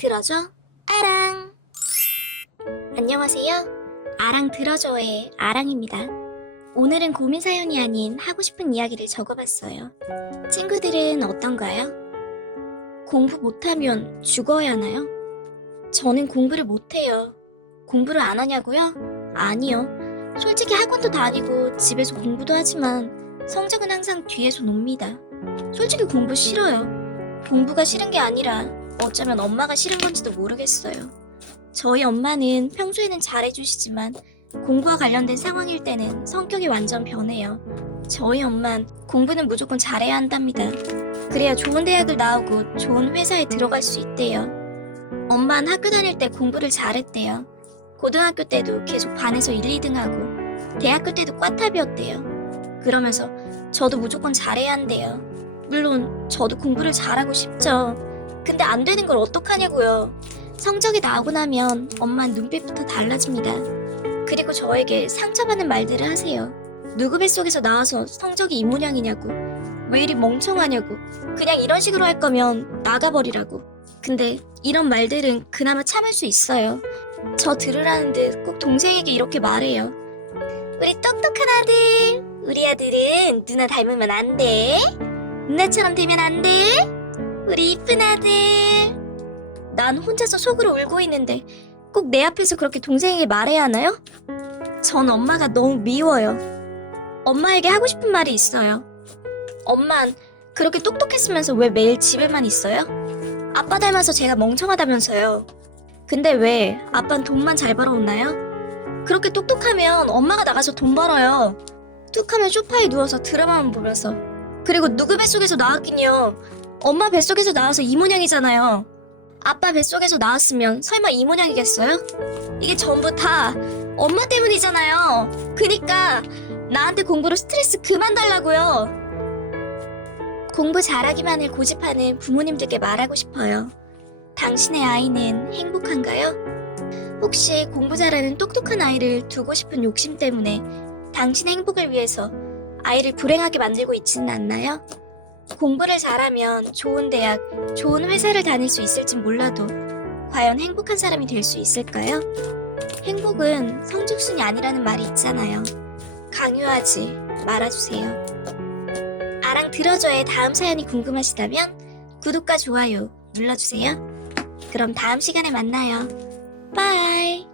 들어줘? 아랑. 안녕하세요. 아랑 들어줘의 아랑입니다. 오늘은 고민 사연이 아닌 하고 싶은 이야기를 적어봤어요. 친구들은 어떤가요? 공부 못하면 죽어야 하나요? 저는 공부를 못해요. 공부를 안 하냐고요? 아니요. 솔직히 학원도 다니고 집에서 공부도 하지만 성적은 항상 뒤에서 놉니다. 솔직히 공부 싫어요. 공부가 싫은 게 아니라 어쩌면 엄마가 싫은 건지도 모르겠어요. 저희 엄마는 평소에는 잘해주시지만 공부와 관련된 상황일 때는 성격이 완전 변해요. 저희 엄만 공부는 무조건 잘해야 한답니다. 그래야 좋은 대학을 나오고 좋은 회사에 들어갈 수 있대요. 엄마는 학교 다닐 때 공부를 잘했대요. 고등학교 때도 계속 반에서 1, 2등 하고 대학교 때도 꽈탑이었대요. 그러면서 저도 무조건 잘해야 한대요. 물론 저도 공부를 잘하고 싶죠. 근데 안 되는 걸 어떡하냐고요. 성적이 나오고 나면 엄마는 눈빛부터 달라집니다. 그리고 저에게 상처받는 말들을 하세요. 누구 뱃속에서 나와서 성적이 이 모양이냐고. 왜 이리 멍청하냐고. 그냥 이런 식으로 할 거면 나가버리라고. 근데 이런 말들은 그나마 참을 수 있어요. 저 들으라는 듯 꼭 동생에게 이렇게 말해요. 우리 똑똑한 아들. 우리 아들은 누나 닮으면 안 돼. 누나처럼 되면 안 돼. 우리 이쁜 아들. 난 혼자서 속으로 울고 있는데 꼭 내 앞에서 그렇게 동생에게 말해야 하나요? 전 엄마가 너무 미워요. 엄마에게 하고 싶은 말이 있어요. 엄만 그렇게 똑똑했으면서 왜 매일 집에만 있어요? 아빠 닮아서 제가 멍청하다면서요. 근데 왜 아빠는 돈만 잘 벌어오나요? 그렇게 똑똑하면 엄마가 나가서 돈 벌어요. 툭하면 소파에 누워서 드라마만 보면서 그리고 누구 뱃속에서 나왔긴요. 엄마 뱃속에서 나와서 이 모양이잖아요. 아빠 뱃속에서 나왔으면 설마 이 모양이겠어요? 이게 전부 다 엄마 때문이잖아요. 그니까 나한테 공부로 스트레스 그만 달라고요. 공부 잘하기만을 고집하는 부모님들께 말하고 싶어요. 당신의 아이는 행복한가요? 혹시 공부 잘하는 똑똑한 아이를 두고 싶은 욕심 때문에 당신의 행복을 위해서 아이를 불행하게 만들고 있지는 않나요? 공부를 잘하면 좋은 대학, 좋은 회사를 다닐 수 있을진 몰라도 과연 행복한 사람이 될 수 있을까요? 행복은 성적순이 아니라는 말이 있잖아요. 강요하지 말아주세요. 아랑 들어줘의 다음 사연이 궁금하시다면 구독과 좋아요 눌러주세요. 그럼 다음 시간에 만나요. 바이.